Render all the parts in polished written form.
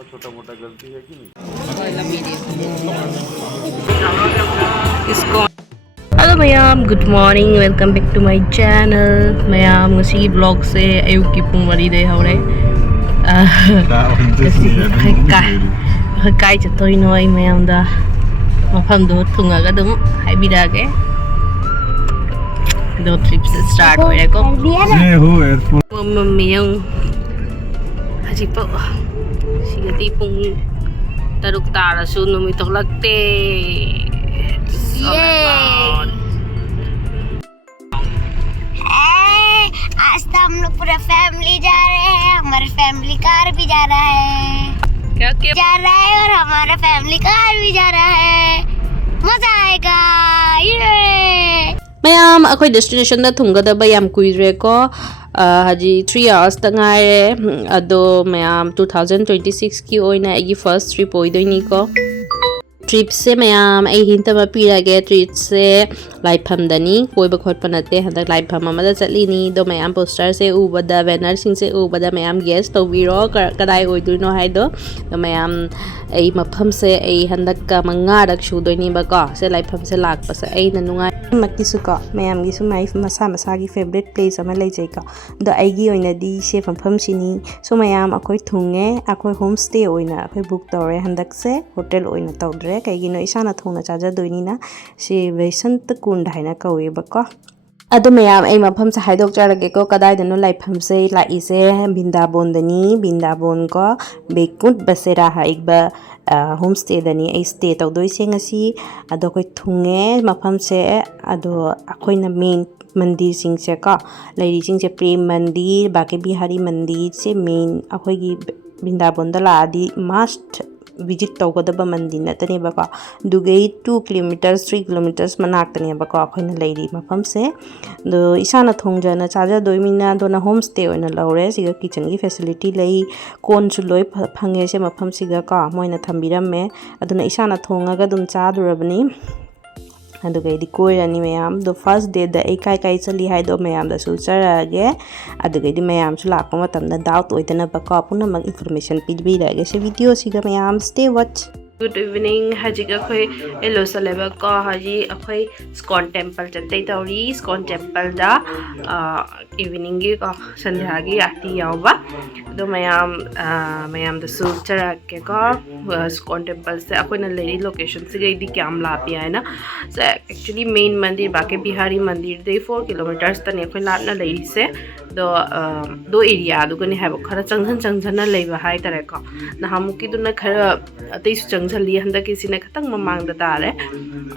छोटा मोटा गलती है कि नहीं इसको Hello mayam, good morning. Welcome back to my channel. Mayam, ngasi vlog se ayuk ki pung 8 de hore. Kasi kai chatoi noi mayam da. Mafam do thunga ga dum haibirage. Do trips start hoye ko. ये हो airport Mami yung haji po. Sigati pung taruk tarasu numitok lagte. आज तो हम लोग पूरा family जा रहे हैं। हमारा फैमिली कार भी जा रहा है क्या जा रहा है और हमारा फैमिली कार भी जा रहा है। मजा आएगा ये। mayam akhoi destination da thungada yam kuire ko haji 3 hours ta ngaire ado mayam 2026 ki oina agi first trip oidoi ko trip se mayam ai hinta ma pirage trip se laipham dani koi ba khot panate handak laipham amada chatli ni do mayam poster se ubada banner sing se ubada mayam guess to biro kadai oidoi no hai do mayam ai mapham se ai handak ka manga rak shu doi ni ba ko se laipham se lak pa se ai na nungai makti su ko mayam gi su mai masa masa gi favorite place ama lai jai ko do ai gi oina di se pham sini so mayam akoi thunge akoi homestay oina akoi book tore handak se hotel oina tawdre kaigino isana thongna chaja doini na si Vaisant kund haina kawe bako ado mayam ai mafam sa haidok charage ko kadai dano laifam se lai se Vrindavan dani Vrindavan ko bekut basera ha ikba homestay dani ai stay tawdoi se ngasi ado koi thunge mafam se ado akoi na main मंदिर सिंह से का Larry Singh से प्रेम मंदिर बाके बिहारी मंदिर से main अखोई की वृंदावन दा लादी मस्ट विजिट तौगदब मंदिर नतनेबको दुगै 2 किलोमीटर्स 3 किलोमीटर्स मनाक्तनेबको अखोइना लैरी मफम से दो इसाना थोंगजना चाजा दोइमिना दोना होम स्टे ओइना लौरे सिगा किचन की फैसिलिटी लई कोन सु लोय फंगे से मफम सिगा का मोइना थंबिरमे अदुना इसाना थोंगागा दुम चादुरबनी अदुगैदी कोइरानी मैम दो फर्स्ट डे द एक काय चली हाय दो मैम द सुचरागे अदुगैदी मैम सु लाको मतमदा डाउट ओइदना बको पुना मग इन्फॉर्मेशन पिबिरागे से वीडियो सिगा ma'am stay watch Good evening haji akhoi elo saleba ko haji akhoi Scon temple chatai tauri Scon temple da evening gi ko sandhya gi ati yawba do mayam da su chara ke ko Scon temple se akhoi na leri location se gai di kyam la pi hai na so actually main mandir ba ke bihari mandir de 4 kilometers ta ne akhoi lat na leri se do area du ko ni ha khara changhan na leiba hai tare ko na hamuki du na khara atai su चली हंदकी सिने खतंग ममांग दा तारे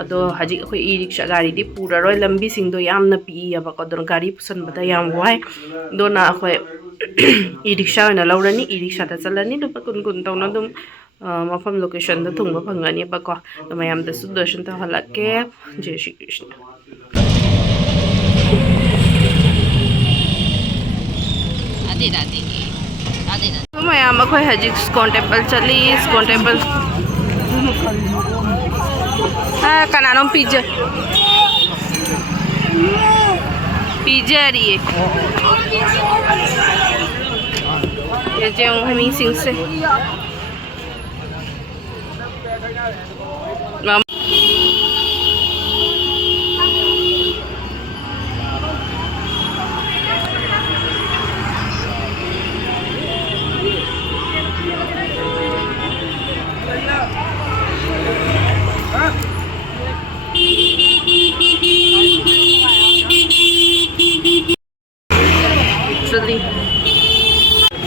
अदो हजि अखोई e rickshaw गाड़ी दी पूरा रोय लंबी सिंग दो याम न पी अब को दोन गाड़ी पुसन बता याम वाय दोना अखोई ई रिक्शा न लौरनी ई रिक्शा ता चलनी दु कुन कुन तौना दुम मफम लोकेशन दा थुंग फंगनी बको मयाम दा सुदर्शन ता हलके जय श्री कृष्ण आदि राधे मयाम अखोई हजि Scon temple चली Scon temple kananong pizza ri ये जो हमें सिंह से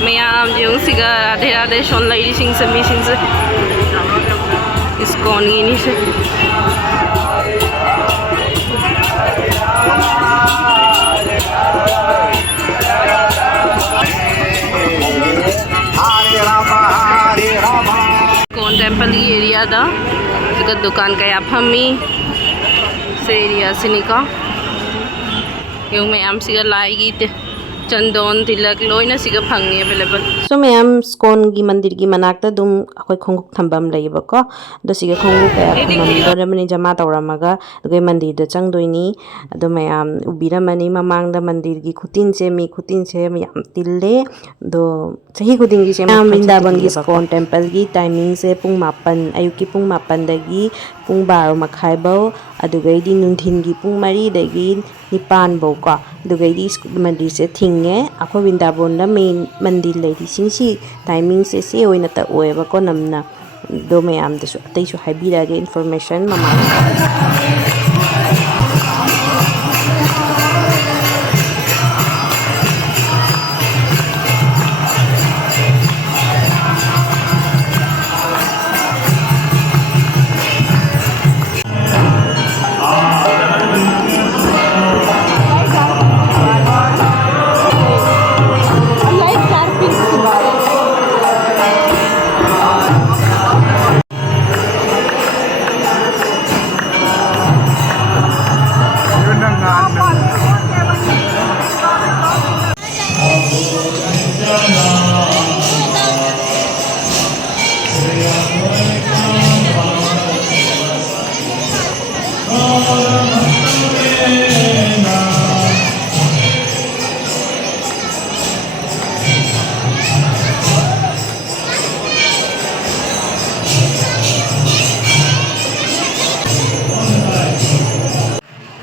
मैम जो सिगा राधे राधे सोन लैरी सिंह से मी सिंह से Scon ini से Scon temple की एरिया दा सिगा दुकान का आप हमी से एरिया से निका yung मैम सिगा लाएगी ते चंदन तिलक लोइना सिगा फंगे अवेलेबल सो मैम स्कोन की मंदिर की मनाक्ता दुम अखोय खोंगुक थंबम लैबको दो सिगा खोंगुक कया थममदरमनी जमा तौरमगा दुगे मंदिर द चंगदोइनी अदो मैम उबिरमनी ममांग द मंदिर की खुतिन से मी खुतिन से मैम तिल्ले दो सही खुतिन की से मैम वृंदावन की स्कोन टेंपल की टाइमिंग से पुंग मापन अयुक की पुंग मापन दगी पुंग 12 मखाइबौ अदुगैदी नुंथिन की पुंग 4 दगी निपान बौ को दुगैदी मंदिर से थिंगे अखो वृंदावन द मेन मंदिर लेदी सिंसी टाइमिंग से ओइना त ओएबको नमना दो मैम दसु अतैसु हाइबिरागे इन्फॉर्मेशन ममा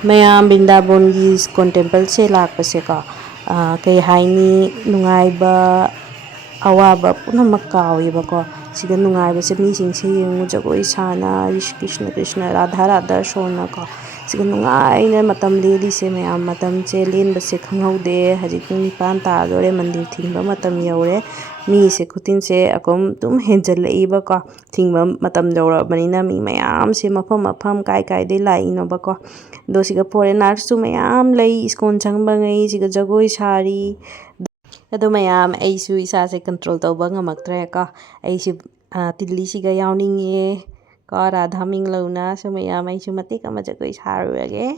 मैम वृंदावन की स्कोन टेंपल से लापसे को कई हाइनी नुंगाइबा अवाबा पुनमक कावेबको सिदा नुंगाइबसे मीसिंगसे येंगु जगोई साना कृष्ण कृष्ण राधा राधा सोना को सिगा नुंगाइना मतम लेदिसे मैम मतम से लेनबसे खंगहौदे हजिक पुंग 9 तादोरे मंदिर थिंगबा मतम यौरे मी से खुतिन से अकोम तुम हेंजलइबको थिंगबा मतम दौरबनिना मी मैम से मफम मफम काय काय दे लाइनोबको दो सिगा फॉरेनर्स सु मैम लई स्कोन चंगबंगई सिगा जगोई सारी अदो मैम ऐसु इसा से कंट्रोल तौबा ngamaktरे का ऐसु तिल्ली सिगा यावनिंगे का राधा मिंग लौना सो मैम ऐसु मते का जगोई सारुगे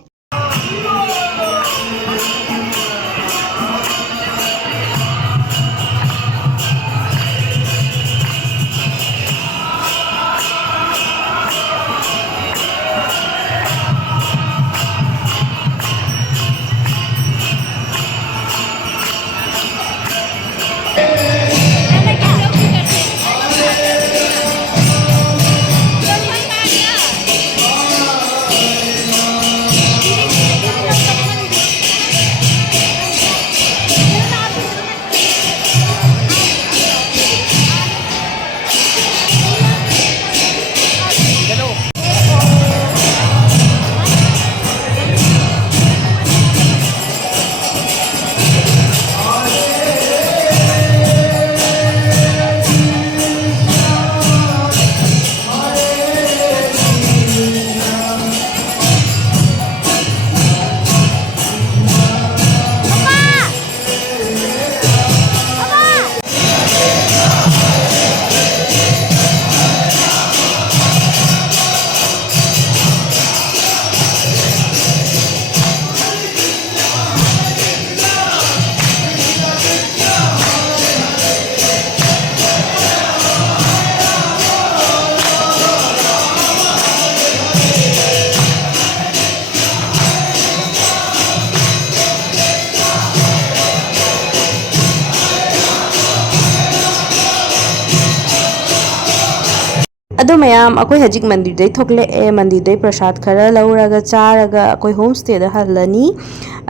अदो मैम अकोई हजिक मंदिर दे थोकले ए मंदिर दे प्रसाद खरा लौरागा चारागा अकोई होम स्टे दा हल्लनी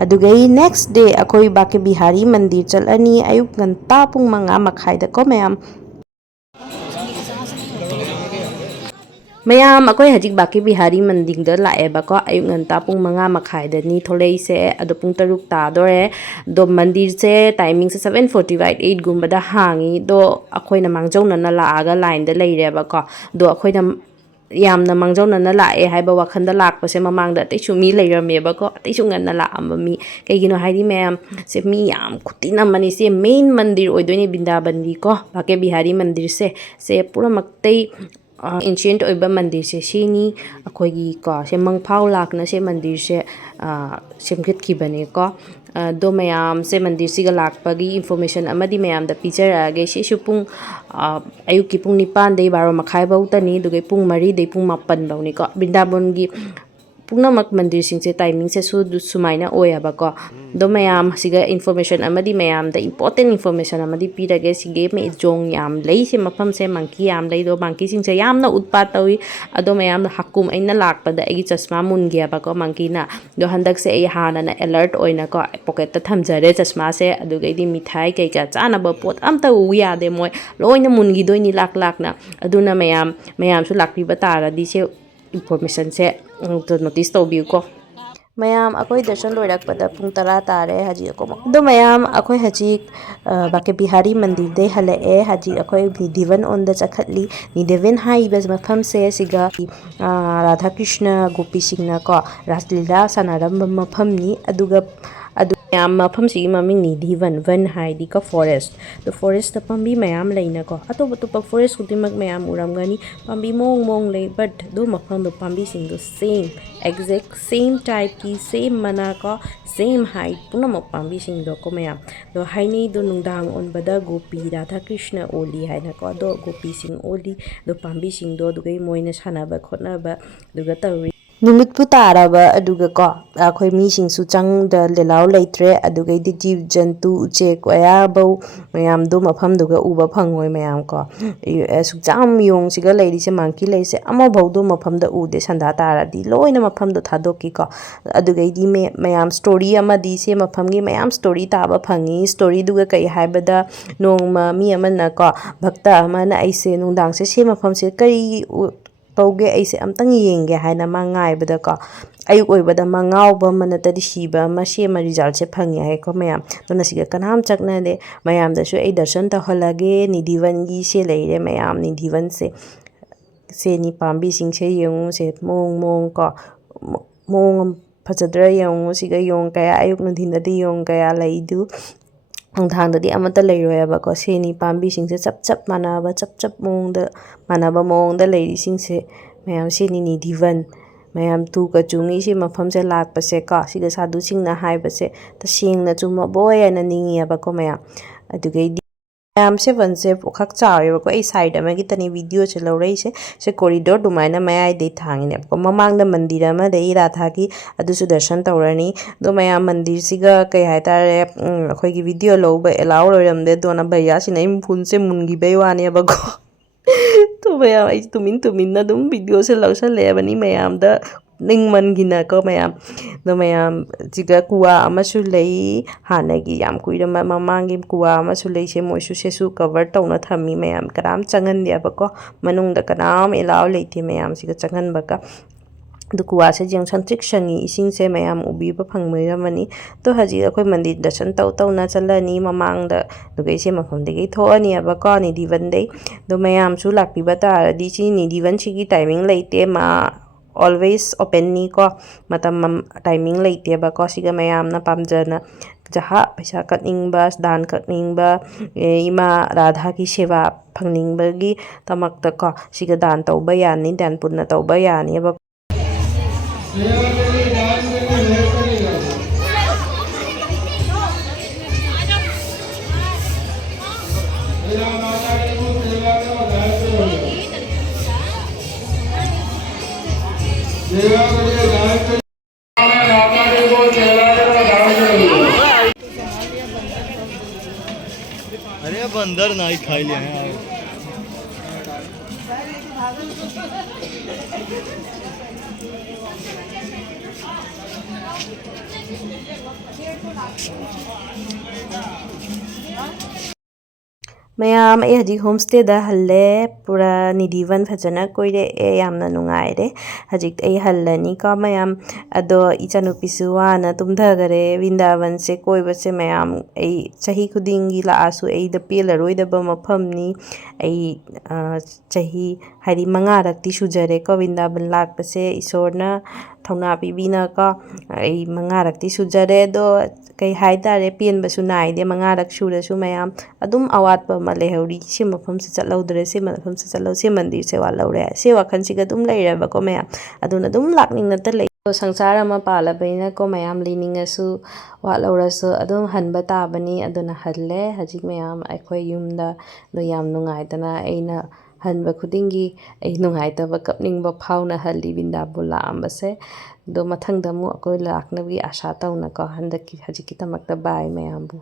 अदुगई नेक्स्ट डे अकोई बाके बिहारी मंदिर चलनी अयुक गंता पुंग 5 मखाइदा को मैम अकोई हजिक बाकी बिहारी मंदिर द लाएबको अयुक nganta पुंग 5 मखाइदनी थोलेइसे अदो पुंग 3 तादोरे दो मंदिर से टाइमिंग से 7:45 8 गुंबदा हांगी दो अखोइना मांगजौनना लाआगा लाइन द लैरेबको दो अखोइना यामना मांगजौनना लाए हाइबा वाखंदा लाकपसे ममांगदा अतैसु मी लैरमेबको अतैसु ngana लाअम मी कैगिनो हाइदी मैम से मी याम खुतिना मनी से मेन मंदिर ओइदोइने वृंदावन की को बाके बिहारी मंदिर से पूरा मक्तै ancient oiba mandir se sini akhoi ko se mangphau lakna se mandir se semkhet ki bane ko do mayam se mandir siga lakpagi information amadi mayam da pichara ge se supung ayuk ki pung 9 dei 12 makhai bau tani dugai pung 3 dei pung 4 bau ni ko Vrindavan gi pungnamak mandir sing se timing se su sumaina oyaba ko do mayam siga information amadi mayam da important information amadi pirage sige me jong yam lei se mafam se monkey yam lei do monkey sing se yamna utpat tawi ado mayam hakum aina lakpa da agi chasma mun gya ba ko monkey na do handak se ai hana na alert oina ko pocket ta thamjare chasma se adu gai di mithai kai ka chana ba pot am ta u ya de moi loina mun gi doini lak lak na aduna mayam su lakpi ba tara di se information se to notice to biu ko mayam akoi darshan loirak pada pung tara tare haji ko do mayam akoi haji bake bihari mandir de hale e haji akoi Vrindavan on da chakhatli Vrindavan hai bas mafam se siga Radha Krishna gopi singna ko raslila sanaram mafam ni aduga mayam mafam sigi maming Vrindavan van hai di ka forest the forest ta pambi mayam leina ko atop atop forest kudimak mayam uramgani pambi mong lei but do mafam do pambi sing do same exact same type ki same mana ko same height punamak pambi sing do ko mayam do haini do nungdang on bada gopi Radha Krishna oli haina ko do gopi sing oli do pambi sing do dugai moina sanaba khotna ba duga tawi numit pu taraba aduga ko akhoi mi sing su chang da lelaw leitre aduga di jiv jantu uche ko ya bau mayam do mafam duga uba phangoi mayam ko su jam yong siga leiri se monkey lei se amo bau do mafam da u de sanda tara di loina mafam do thadoki ko aduga di mayam story ama di se mafam gi mayam story ta ba phangi story duga kai haibada nongma mi amana ko bhakta amana aise nungdang se mafam se kai tauge aise amtang yenge haina mangai bada ko ayuk oibada mangau ba manata di shiba ma shema result se phangi hai ko mayam to nasiga kanam chakna de mayam da su ai darshan ta holage Vrindavan gi se leire mayam Vrindavan se ni pambi sing se yong se mong ko mong phajadra yong siga yong kaya ayuk nudhin da yong kaya laidu thang da di amata leiroi ba ko se ni pambi sing se chap manaba chap mong da manaba mong da leiri sing se mayam se ni Vrindavan mayam tu ka chungi se mafam se lak pa se ka siga sadu sing na hai ba se ta sing na chuma boy na ningi ba ko mayam adugai mayam se van se khak chawe ko ai side ama gi tani video che lorei se corridor dumaina mayai de thangine ko mamang da mandir ama de Radha ki adu su darshan tawrani do mayam mandir siga kai hai tare akhoi gi video lo ba allow loram de dona bhaiya sinai phun se mungi bai wani ba ko to mayam ai tumin na dum video se lo sa le bani mayam da ningman gina ko mayam do mayam jiga kuwa amasu lei hanagi yam kuira mamangi kuwa amasu lei se moisu se su cover tawna thami mayam karam changan dia ba ko manung da kanam elaw leite mayam siga changan ba ka du kuwa se jeng santrik sangi ising se mayam ubi ba phangmai ramani to haji akhoi mandir darshan taw na chalani mamang da dugai se mafam de tho ani ba ko ni Vrindavan dei do mayam su lakpi ba ta di chi ni Vrindavan chi gi timing leite ma always open ni ko matam timing leite ba ko siga mayam na pamjana jaha paisa katning ba dan katning ba ima Radha ki seva phangning ba gi tamak ta ko siga dan taw ba yani dan punna taw ba yani ba अरे बंदर ना ही खाई ले हैं mayam ai haji homestay da halle pura Vrindavan phajana koire e yamna nungaire hajik ai hallani ka mayam ado ichanu pisuwa na tumdhagare Vrindavan se koiba se mayam ai chahi khudingi la asu ai da pela roi da ba mafamni ai chahi hari manga rakti sujare ko Vrindavan lak pase isorna ꯊꯧꯅꯥ ꯄꯤꯕꯤꯅꯀꯣ ꯑꯩ 5ꯔꯛꯇꯤ ꯁꯨꯖꯔꯦ ꯑꯗꯣ ꯀꯩ ꯍꯥꯏꯇꯥꯔꯦ ꯄꯦꯟꯕꯁꯨ ꯅꯥꯏꯗꯦ 5ꯔꯛ ꯁꯨꯔꯁꯨ ꯃꯌꯥꯝ ꯑꯗꯨꯝ ꯑꯋꯥꯠꯄ ꯑꯃ ꯂꯩꯍꯧꯔꯤ ꯁꯤ ꯃꯐꯝꯁꯦ ꯆꯠꯍꯧꯗ꯭ꯔꯦ ꯁꯤ ꯃꯐꯝꯁꯦ ꯆꯠꯍꯧ ꯁꯤ ꯃꯟꯗꯤꯔꯁꯦ ꯋꯥꯠꯍꯧꯔꯦ ꯁꯤ ꯋꯥꯈꯜꯁꯤꯒ ꯑꯗꯨꯝ ꯂꯩꯔꯦꯕꯀꯣ ꯃꯌꯥꯝ ꯑꯗꯨꯅ ꯑꯗꯨꯝ ꯂꯥꯛꯅꯤꯡꯅꯇ ꯂꯩ ꯁꯪꯁꯥꯔ ꯑꯃ ꯄꯥꯜꯂꯕꯅꯤꯅꯀꯣ ꯃꯌꯥꯝ ꯂꯩꯅꯤꯡꯉꯁꯨ ꯋꯥꯠꯍꯧꯔꯁꯨ ꯑꯗꯨꯝ ꯍꯟꯕ ꯇꯥꯕꯅꯤ ꯑꯗꯨꯅ ꯍꯜꯂꯦ ꯍꯧꯖꯤꯛ ꯃꯌꯥꯝ ꯑꯩꯈꯣꯏ ꯌꯨꯝꯗ ꯑꯗꯣ ꯌꯥꯝ ꯅꯨꯡꯉꯥꯏꯗꯅ ꯑꯩꯅ ꯍꯟꯕ ꯈꯨꯗꯤꯡꯒꯤ ꯑꯩ ꯅꯨꯡꯉꯥꯏꯇꯕ ꯀꯞꯅꯤꯡꯕ ꯐꯥꯎꯅꯍꯜꯂꯤ ꯕ꯭ꯔꯤꯟꯗꯥꯕꯟ ꯂꯥꯛꯑꯝꯕꯁꯦ ꯑꯗꯣ ꯃꯊꯪꯗ ꯑꯃꯨꯛ ꯑꯩꯈꯣꯏ ꯂꯥꯛꯅꯕꯒꯤ ꯑꯁꯥ ꯇꯧꯅꯀꯣ ꯍꯧꯖꯤꯛꯀꯤꯗꯃꯛꯇ ꯕꯥꯏ ꯃꯌꯥꯝꯕꯨ